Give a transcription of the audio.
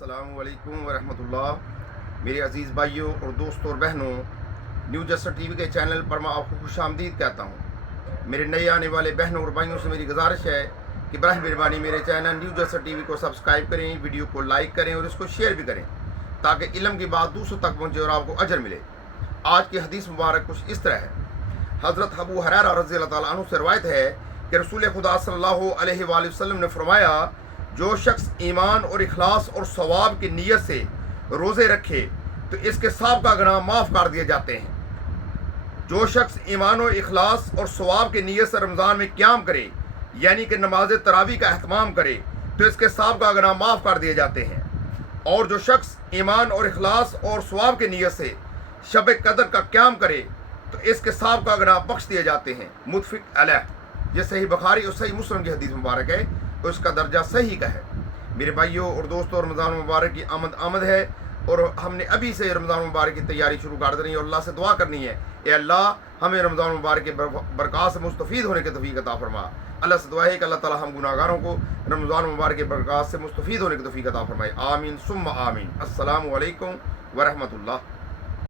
अस्सलामु अलैकुम वरहमतुल्लाह। मेरे अज़ीज़ भाइयों और दोस्तों और बहनों, न्यू जस्टर टीवी के चैनल पर मैं आपको खुश आमदीद कहता हूँ। मेरे नए आने वाले बहनों और भाइयों से मेरी गुजारिश है कि बराह मेहरबानी मेरे चैनल न्यू जस्टर टीवी को सब्सक्राइब करें, वीडियो को लाइक करें और इसको शेयर भी करें ताकि इल्म की बात दूसरों तक पहुँचे और आपको अजर मिले। आज की हदीस मुबारक कुछ इस तरह है। हज़रत अबू हुरैरा रज़ी अल्लाह ताला अन्हु से रवायत है कि रसूल खुदा सल्लल्लाहु अलैहि वसल्लम ने फरमाया, जो शख्स ईमान और इखलास और सवाब की नीयत से रोज़े रखे तो इसके साबिक़ा गुनाह माफ़ कर दिए जाते हैं। जो शख्स ईमान और इखलास और सवाब की नीयत से रमज़ान में क़याम करे यानी कि नमाज तरावी का अहतमाम करे तो इसके साबिक़ा गुनाह माफ़ कर दिए जाते हैं। और जो शख्स ईमान और इखलास और सवाब की नीयत से शब कदर का क़याम करे तो इसके साबिक़ा गुनाह बख्श दिए जाते हैं। मुत्तफ़िक़ अलैह। ये सही बुखारी और सही मुस्लिम की हदीस मुबारक है, तो इसका दर्जा सही का है। मेरे भाइयों और दोस्तों, रमज़ान मुबारक की आमद है और हमने अभी से रमज़ान मुबारक की तैयारी शुरू कर देनी है और अल्लाह से दुआ करनी है, ए अल्लाह हमें रमज़ान मुबारक के बरक़ात से मुस्तफ़ीद होने की तौफ़ीक़ अता फरमा। अल्लाह से दुआ है कि अल्लाह ताला हम गुनाहगारों को रमज़ान मुबारक के बरक़ात से मुस्तफ़ीद होने की तौफ़ीक़ अता फरमाए। आमीन सुम्मा आमीन। अस्सलामु अलैकुम वरहमतुल्लाह।